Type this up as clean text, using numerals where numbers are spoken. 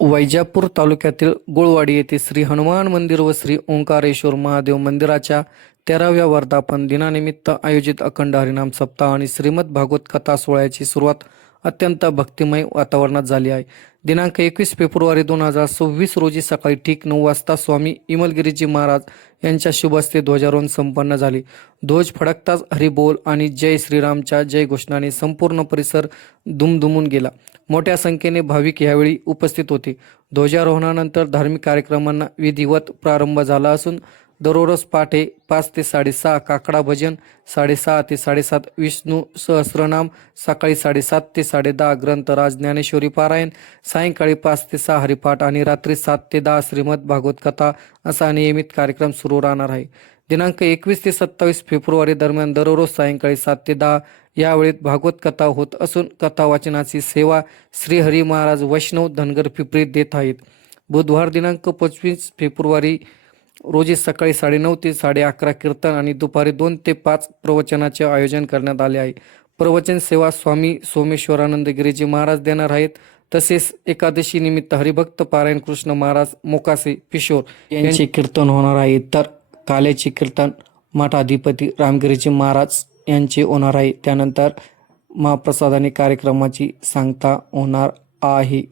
वैजापूर तालुक्यातील गुळवाडी येथे श्री हनुमान मंदिर व श्री ओंकारेश्वर महादेव मंदिराच्या 13व्या वर्धापन दिनानिमित्त आयोजित अखंड हरिनाम सप्ताह आणि श्रीमद भागवत कथा सोहळ्याची सुरुवात अत्यंत भक्तिमय वातावरणात झाली आहे. दिनांक 21 फेब्रुवारी 2026 रोजी सकाळी ठीक 9 वाजता स्वामी इमलगिरीजी महाराज यांच्या शुभ हस्ते ध्वजारोहण संपन्न झाले. ध्वज फडकताच हरिबोल आणि जय श्रीरामच्या जय घोषणाने संपूर्ण परिसर दुमदुमून गेला. मोठ्या संख्येने भाविक यावेळी उपस्थित होते. ध्वजारोहणानंतर धार्मिक कार्यक्रमांना विधिवत प्रारंभ झाला असून दररोज पहाटे 5 ते 6:30 काकडा भजन, 6:30 ते 7:30 विष्णू सहस्रनाम, सकाळी 7:30 ते 10:30 ग्रंथराज ज्ञानेश्वरी पारायण, सायंकाळी 5 ते 6 हरिपाठ आणि रात्री 7 ते 10 श्रीमद भागवत कथा असा नियमित कार्यक्रम सुरू राहणार आहे. दिनांक 21 ते 27 फेब्रुवारी दरम्यान दररोज सायंकाळी 7 ते 10 या वेळेत भागवत कथा होत असून कथा वाचनाची सेवा श्रीहरी महाराज वैष्णव धनगर पिपरीत देत आहेत. बुधवार दिनांक 25 फेब्रुवारी रोजी सकाळी 9:30 ते 11:30 कीर्तन आणि दुपारी 2 ते 5 प्रवचनाचे आयोजन करण्यात आले आहे. प्रवचन सेवा स्वामी सोमेश्वरानंद गिरीजी महाराज देणार आहेत. तसेच एकादशी निमित्त हरिभक्त पारायण कृष्ण महाराज मोकासे पिशोर यांचे कीर्तन होणार आहे. तर काल्याचे कीर्तन मठाधिपती रामगिरीजी महाराज यांचे होणार आहे. त्यानंतर महाप्रसादाने कार्यक्रमाची सांगता होणार आहे.